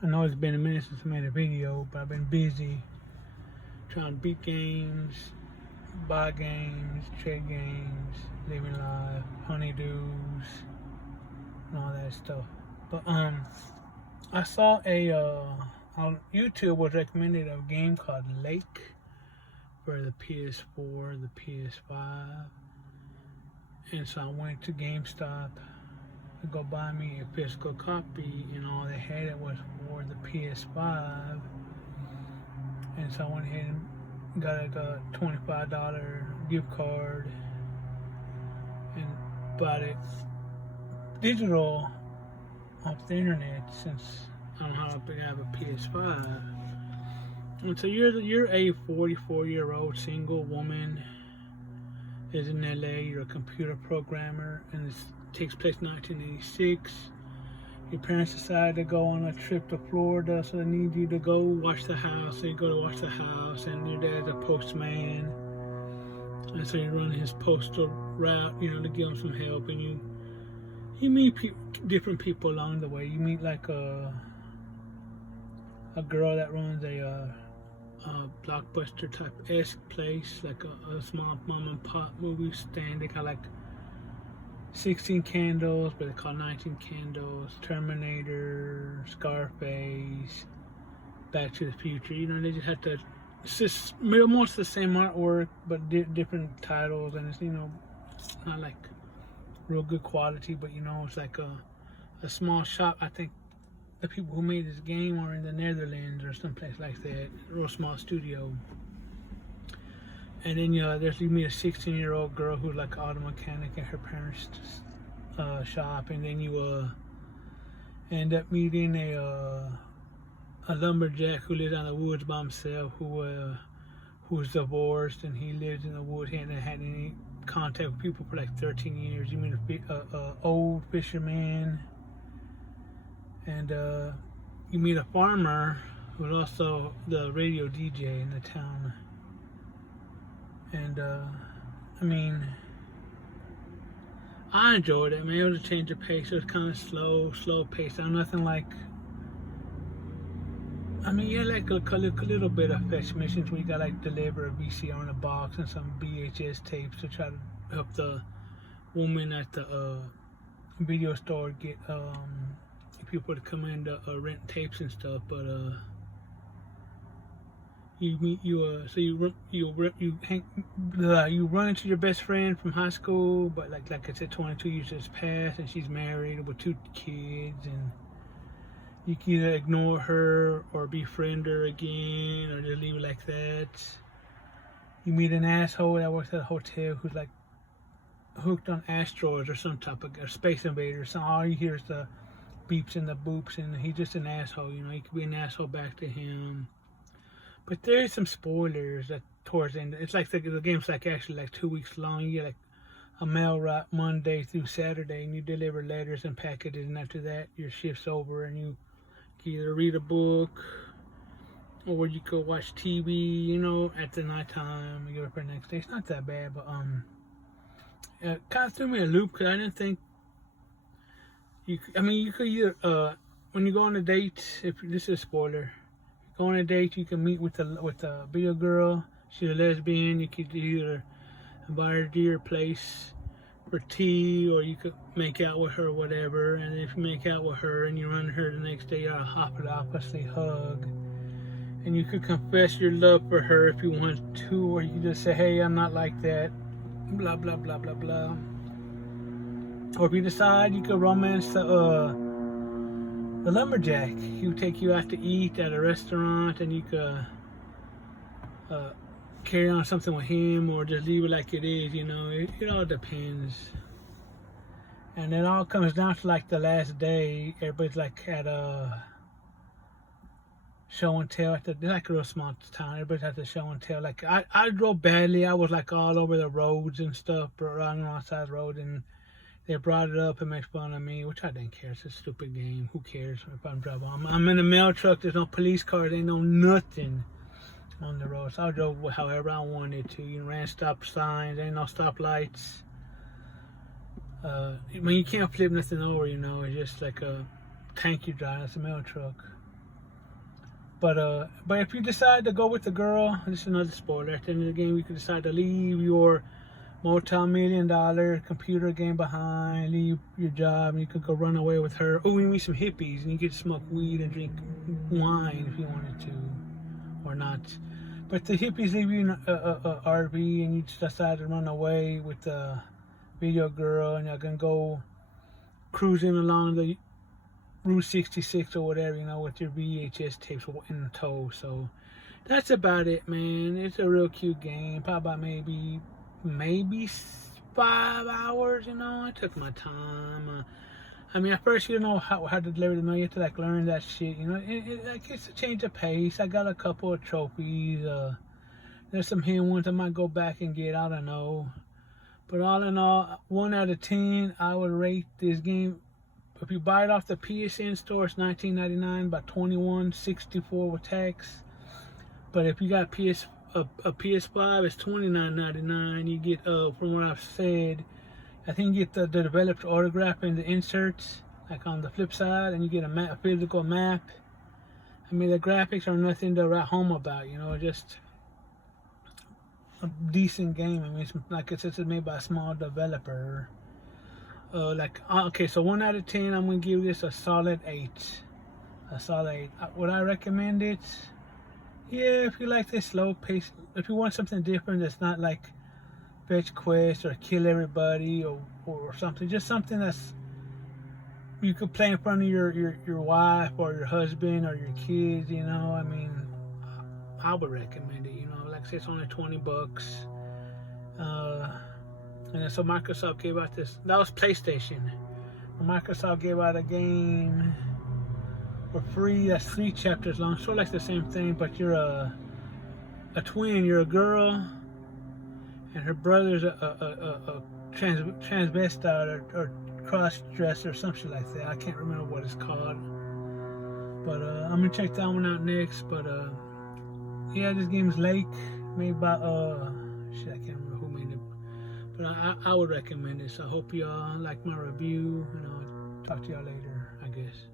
I know it's been a minute since I made a video, but I've been busy trying to beat games, buy games, trade games, living life, honeydews, and all that stuff. But I saw on YouTube was recommended a game called Lake for the PS4, the PS5, and so I went to GameStop to go buy me a physical copy, and all they had it was for the PS5, and so I went ahead and got a $25 gift card and bought it digital off the internet since I don't happen to have a PS5. And so you're a 44-year-old single woman, is in LA. You're a computer programmer, and this takes place in 1986. Your parents decide to go on a trip to Florida, so they need you to go watch the house. So you go to watch the house, and your dad's a postman, and so you run his postal route, to give him some help, and you meet different people along the way. You meet like a girl that runs a blockbuster type esque place, like a small mom and pop movie stand. They got like 16 candles, but they call 19 candles. Terminator, Scarface, Back to the Future. They just have to. It's just almost the same artwork, but different titles, and it's not like real good quality, but it's like a small shop. I think the people who made this game are in the Netherlands or someplace like that, a real small studio. And then you meet a 16-year-old girl who's like an auto mechanic at her parents' shop, and then you end up meeting a lumberjack who lives in the woods by himself, who's divorced, and he lives in the woods. He hasn't had any contact with people for like 13 years. You meet a old fisherman, and you meet a farmer who's also the radio DJ in the town. And I enjoyed it. It was a change of pace. It was kind of slow paced. Nothing like. Like a little bit of fetch missions where you got like deliver a VCR in a box and some VHS tapes to try to help the woman at the video store get people to come in to rent tapes and stuff. But you run into your best friend from high school, but like I said, 22 years has passed, and she's married with 2 kids, and you can either ignore her or befriend her again, or just leave it like that. You meet an asshole that works at a hotel who's like hooked on asteroids or some type of space invader. So all you hear is the beeps and the boops, and he's just an asshole. You could be an asshole back to him. But there is some spoilers that towards the end. It's like the game's like actually like 2 weeks long. You get like a mail route Monday through Saturday, and you deliver letters and packages, and after that your shift's over, and you can either read a book or you could watch TV, at the nighttime and get up for the next day. It's not that bad, but it kind of threw me a loop because I didn't think you could either when you go on a date, if this is a spoiler, go on a date, you can meet with a video girl. She's a lesbian. You could either invite her to your place for tea, or you could make out with her or whatever. And if you make out with her and you run her the next day, you'll obviously hug. And you could confess your love for her if you want to, or you could just say, hey, I'm not like that, blah, blah, blah, blah, blah. Or if you decide, you could romance the lumberjack. He would take you out to eat at a restaurant, and you could carry on something with him, or just leave it like it is. It all depends. And it all comes down to like the last day. Everybody's like at a show and tell. It's like a real small town. Everybody's at the show and tell. Like I drove badly. I was like all over the roads and stuff, riding alongside the road, and they brought it up and made fun of me, which I didn't care. It's a stupid game. Who cares if I'm driving? I'm in a mail truck. There's no police cars. Ain't no nothing on the road. So I drove however I wanted to. Ran stop signs. Ain't no stop lights. You can't flip nothing over. It's just like a tank you drive. It's a mail truck. But if you decide to go with the girl, this is another spoiler. At the end of the game, you can decide to leave your multi-million-dollar computer game behind, leave your job, and you could go run away with her. Oh, we meet some hippies, and you could smoke weed and drink wine if you wanted to, or not. But the hippies leave you in a RV, and you just decide to run away with the video girl, and you're gonna go cruising along the Route 66 or whatever, you know, with your VHS tapes in tow. So that's about it, man. It's a real cute game. Probably about maybe 5 hours, you know. I took my time. I mean, at first you don't know how to deliver the mail. You have to like learn that shit, you know. It's a change of pace. I got a couple of trophies. There's some hidden ones I might go back and get. I don't know. But all in all, 1 out of 10, I would rate this game. If you buy it off the PSN store, it's $19.99, about $21.64 with tax. But if you got a PS5, it's $29.99. You get, from what I've said, I think you get the developer autograph and the inserts, like on the flip side, and you get a physical map. I mean, the graphics are nothing to write home about, you know, just a decent game. I mean, it's, like it's made by a small developer. Okay, so 1 out of 10, I'm gonna give this a solid 8. A solid 8. Would I recommend it? Yeah, if you like this slow pace, if you want something different that's not like fetch quest or kill everybody or something, just something that's you could play in front of your wife or your husband or your kids, you know. I mean, I would recommend it, you know. Like I said, it's only $20. And then so Microsoft gave out this, that was PlayStation. Microsoft gave out a game for free that's 3 chapters long, sort of like the same thing, but you're a twin, you're a girl, and her brother's a transvestite or cross-dresser or something like that. I can't remember what it's called. But I'm gonna check that one out next. But yeah, this game's Lake, made by shit, I can't remember who made it. But I would recommend it. So I hope y'all like my review, and I'll talk to y'all later, I guess.